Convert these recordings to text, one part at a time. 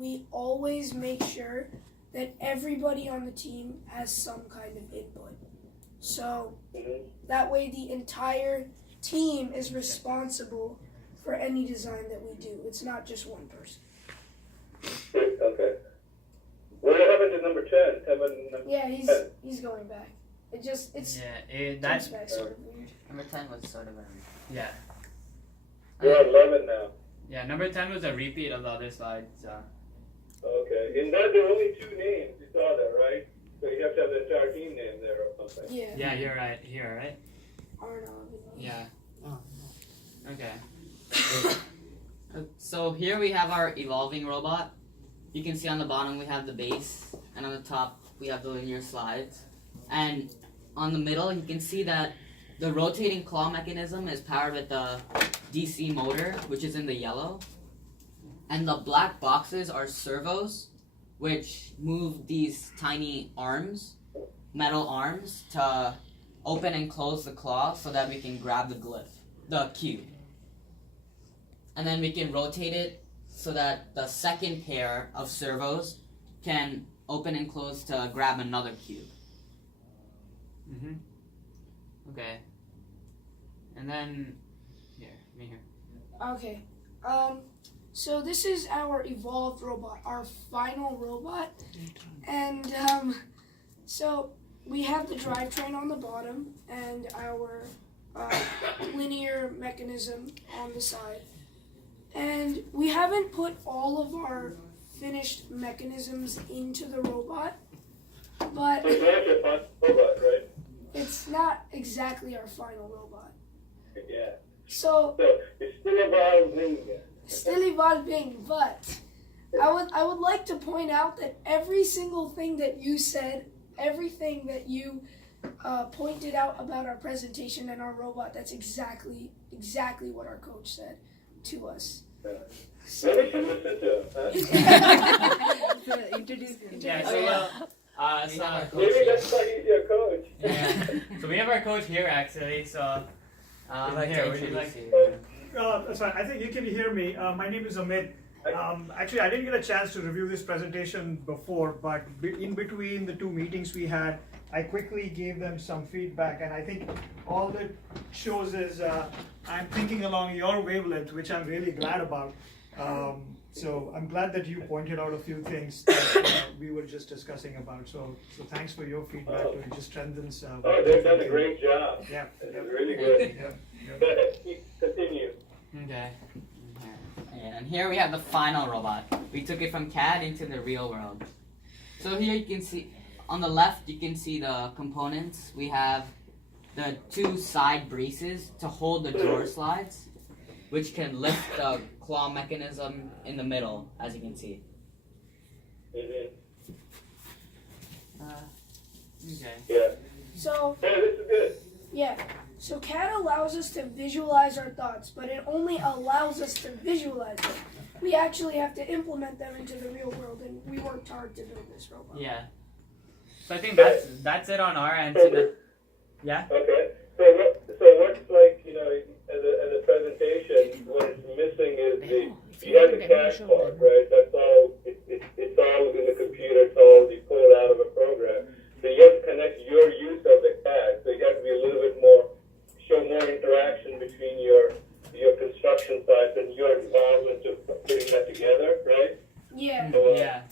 we always make sure that everybody on the team has some kind of input. So that way the entire team is responsible for any design that we do. It's not just one person. Okay. What happened to number 10? Yeah, he's going back. That's back sort of weird. Number 10 was sort of a yeah. You're on 11 now. Yeah, number 10 was a repeat of the other slides. Okay. And that there are only 2 names. You saw that, right? So you have to have the entire team name there or something. Yeah. Yeah, you're right. Here, right? Arnav. Yeah. Oh. Okay. So here we have our evolving robot. You can see on the bottom we have the base, and on the top we have the linear slides. And on the middle you can see that the rotating claw mechanism is powered with the DC motor, which is in the yellow. And the black boxes are servos, which move these tiny arms, metal arms, to open and close the claw so that we can grab the cube. And then we can rotate it so that the second pair of servos can open and close to grab another cube. Okay. And then, here. Okay. So this is our evolved robot, our final robot. And so we have the drivetrain on the bottom and our linear mechanism on the side. And we haven't put all of our finished mechanisms into the robot, but So that's your final robot, right? it's not exactly our final robot. Yeah. So So it's still evolving. still evolving, but I would like to point out that every single thing that you said, everything that you pointed out about our presentation and our robot, that's exactly what our coach said to us. Maybe you should listen to him, Introduce him. Yeah, so, Maybe that's why he's your coach. yeah. So we have our coach here actually, so here, would you like That's fine. I think you can hear me. My name is Amit. Actually, I didn't get a chance to review this presentation before, but in between the 2 meetings we had, I quickly gave them some feedback, and I think all that shows is I'm thinking along your wavelength, which I'm really glad about. So I'm glad that you pointed out a few things that we were just discussing about. So thanks for your feedback. It just strengthens. They've done a great job. Yeah. It's really good. Yeah. Continue. Okay. And here we have the final robot. We took it from CAD into the real world. So here you can see, on the left you can see the components. We have the 2 side braces to hold the drawer slides, which can lift the claw mechanism in the middle, as you can see. Okay. Yeah. So Hey, this is good. yeah. So CAD allows us to visualize our thoughts, but it only allows us to visualize them. We actually have to implement them into the real world, and we worked hard to build this robot. Yeah. So I think that's it on our end. Yeah. Okay. So what's like, as a presentation, what is missing is you have the cache part, right? That's all. It's all within the computer. It's all you pull it out of a program. So you have to connect your use of the cache. So you have to be a little bit more, show more interaction between your construction sites and your involvement of putting that together, right? Yeah. So, Yeah.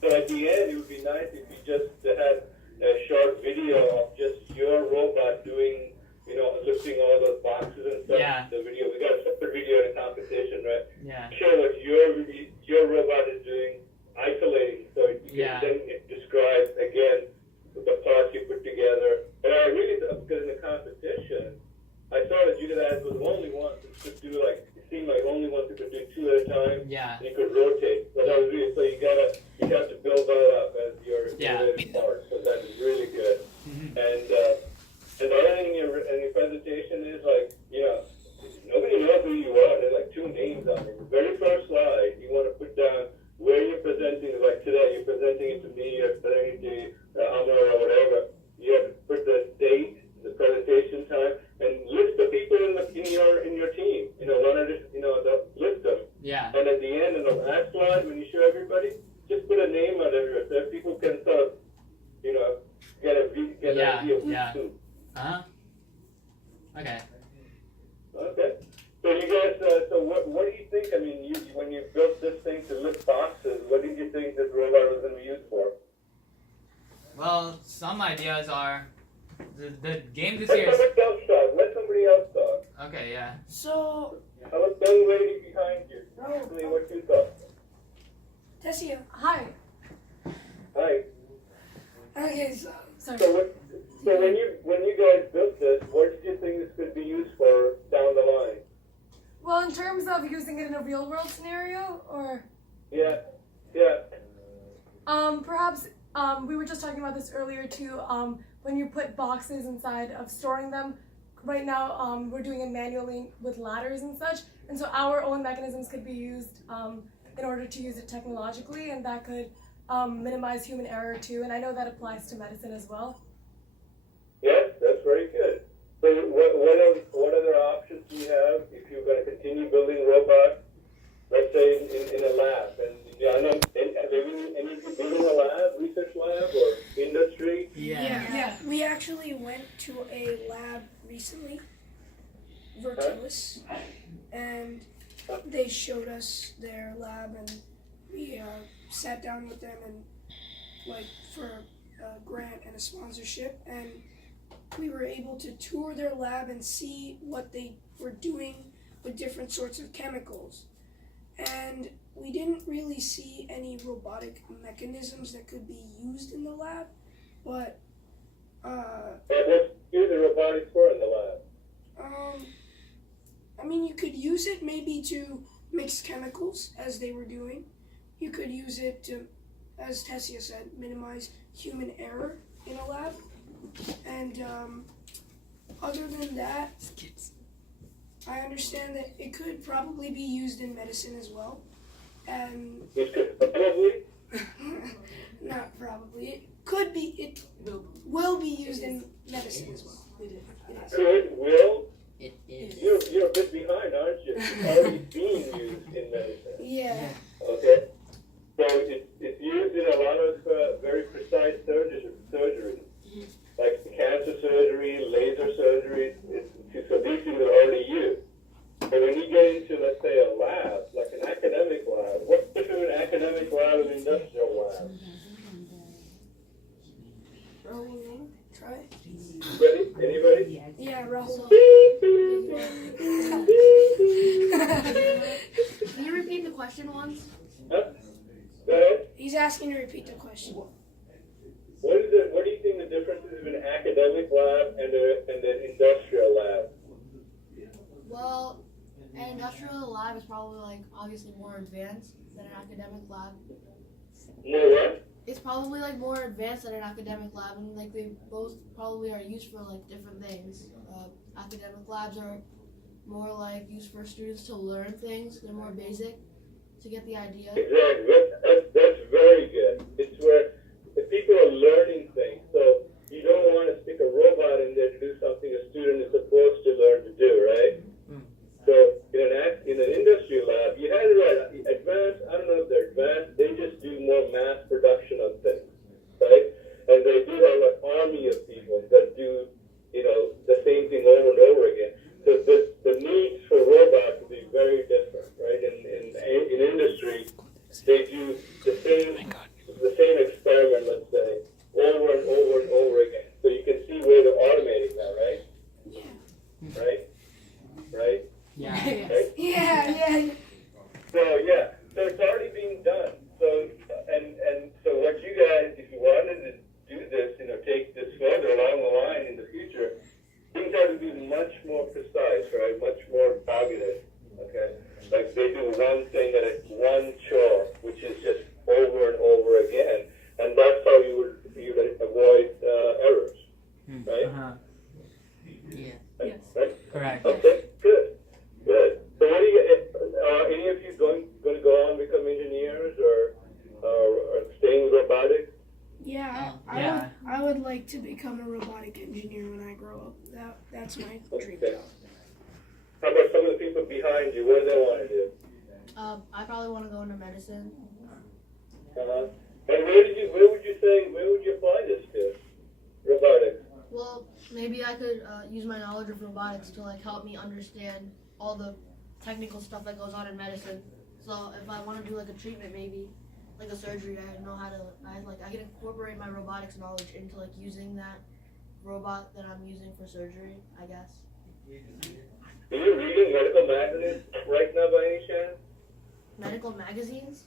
So at the end, it would be nice if you just had a short video of just your robot doing, lifting all those boxes and stuff. Yeah. The video, we got a separate video in a competition, right? Yeah. Show what your robot is doing, isolating, so you can Yeah. then describe again the parts you put together. And I really, because in the competition, I saw that you guys were the only ones who could do it seemed like only ones who could do 2 at a time. Yeah. And you could rotate. So that was really, so you have to build that up as your related part. So that is really good. And the other thing in your presentation is nobody knows who you are. There's 2 names on it. The very first slide, you want to put down where you're presenting. Like today, you're presenting it to me, you're presenting it to Amar or whatever. You have to put the date, the presentation time, and list the people in your team. List them. Yeah. And at the end, in the last slide, when you show everybody, everybody? Just put a name on everybody so people can sort of, you know, get an idea of who's who. Okay. Okay. So you guys, so what do you think? I mean, when you built this thing to lift boxes, what did you think this robot was going to be used for? Well, some ideas are the game this Let year is. somebody else talk. Let somebody else talk. Okay, yeah. So, How about the young lady behind you? Actually, what you thought? Tessia. Hi. Hi. Okay, so Sorry. So when you guys built this, what did you think this could be used for down the line? Well, in terms of using it in a real world scenario, or Yeah. perhaps we were just talking about this earlier too. When you put boxes inside of storing them, right now we're doing it manually with ladders and such, and so our own mechanisms could be used in order to use it technologically, and that could minimize human error too. And I know that applies to medicine as well. Yes, that's very good. So what other options do you have if you're going to continue building robots, let's say in a lab? And I know, any of you building a lab, research lab, or industry? yeah, we actually went to a lab recently, Virtuous, and they showed us their lab, and we sat down with them and like for a grant and a sponsorship, and we were able to tour their lab and see what they were doing with different sorts of chemicals. And we didn't really see any robotic mechanisms that could be used in the lab, but What use the robotics for in the lab? I mean, you could use it maybe to mix chemicals as they were doing. You could use it to, as Tessia said, minimize human error in a lab. And other than that, I understand that it could probably be used in medicine as well. And Which could probably. not probably, it could be, it will be used in medicine as well. Could, will. It is. You're a bit behind, aren't you? It's already being used in medicine. Yeah. Okay. So it's used in a lot of very precise surgery, like cancer surgery, laser surgery. So these things are already used. But when you get into, let's say, a lab, like an academic lab, what's the difference between an academic lab and an industrial lab? Rahul, try it. Ready? Anybody? Yeah, Rahul. Can you repeat the question once? Huh? Go ahead. He's asking to repeat the question. What do you think the difference is between an academic lab and an industrial lab? Well, an industrial lab is probably like obviously more advanced than an academic lab. More what? It's probably like more advanced than an academic lab, and like they both probably are used for like different things. Academic labs are more like used for students to learn things. They're more basic to get the idea. Exactly. That's very good. It's where the people are learning things. So you don't want to stick a robot in there to do something a student is supposed to learn to do, right? So in an industry lab, you had it right. Advanced, I don't know if they're advanced, they just do more mass production of things, right? And they do have an army of people that do, the same thing over and over again. So the needs for robots will be very different, right? In industry, they do the same experiment, let's say, over and over and over again. So you can see where they're automating that, right? Yeah. Right? Yeah. Right? Yeah. So it's already being done. So so what you guys, if you wanted to do this, take this further along the line in the future, things have to be much more precise, right? Much more targeted. Okay, like they do one thing at one chore, which is just over and over again, and that's how you would avoid errors, right? Yeah. Yes. Right? Correct. Okay, good. So what do you? Any of you going to go on and become engineers or staying with robotics? Yeah, Yeah. I would like to become a robotic engineer when I grow up. That's my dream Okay. job. How about some of the people behind you? What do they want to do? I probably want to go into medicine. And where would you apply this to? Robotics. Well, maybe I could use my knowledge of robotics to like help me understand all the technical stuff that goes on in medicine. So if I want to do like a treatment, maybe like a surgery, I know how to. I can incorporate my robotics knowledge into like using that robot that I'm using for surgery, I guess. Are you reading medical magazines right now by any chance? Medical magazines?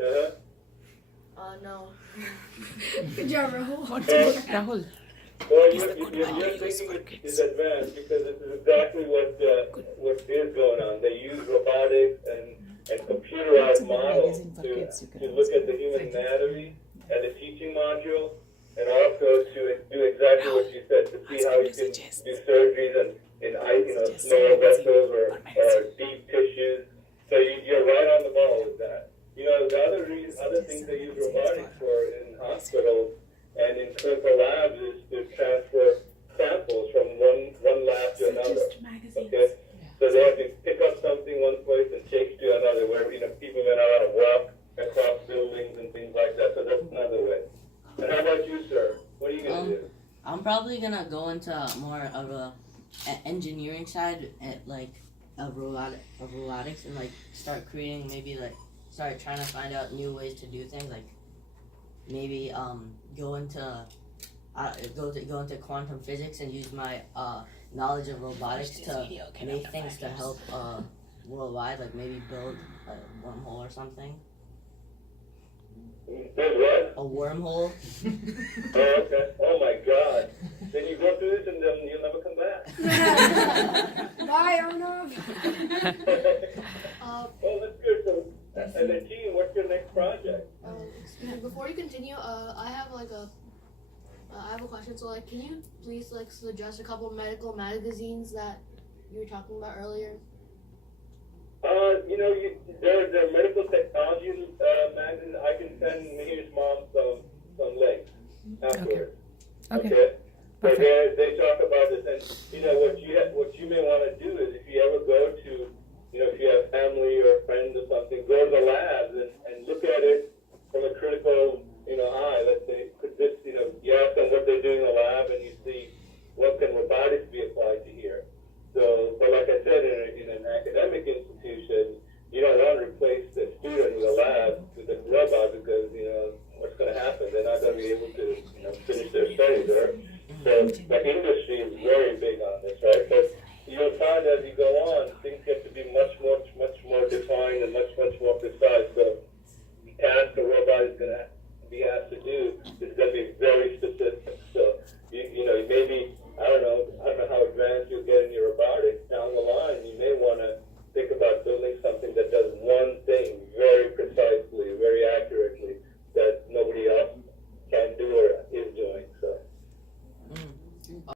Uh-huh. No. Good job, Rahul. Rahul. Well, your thinking is advanced because this is exactly what is going on. They use robotics and computerized models to look at the human anatomy and the teaching module, and also to do exactly what you said, to see how you can do surgeries in small vessels or deep tissues. So you're right on the ball with that. The other things they use robotics for in hospitals and in clinical labs is to transfer samples from one lab to another. Okay? So they have to pick up something one place and take to another, where people may not want to walk across buildings and things like that. So that's another way. And how about you, sir? What are you gonna do? I'm probably gonna go into more of a engineering side, of robotics, and like start creating, start trying to find out new ways to do things, like maybe go into quantum physics and use my knowledge of robotics to make things to help worldwide, like maybe build a wormhole or something. What? A wormhole. Oh, okay. Oh my God. Then you go through this and then you'll never come back. Bye, Arnav. Oh, that's good. So, and then, Gene, what's your next project? Before you continue, I have a question. So, like, can you please suggest a couple medical magazines that you were talking about earlier? There are medical technology magazines. I can send Mihir's mom some links afterwards. Okay. So they talk about this, and what you may want to do is, if you ever go to, if you have family or friends or something, go to the labs and look at it from a critical, eye. Let's say, could this, you ask them what they're doing in the lab, and you see what can robotics be applied to here. So, but like I said, in an academic institution, you don't want to replace the student with a lab with a robot, because what's going to happen? They're not going to be able to finish their studies there. So the industry is very big on this, right? But you'll find as you go on, things get to be much more defined and much more precise. So the task a robot is going to be asked to do is going to be very specific.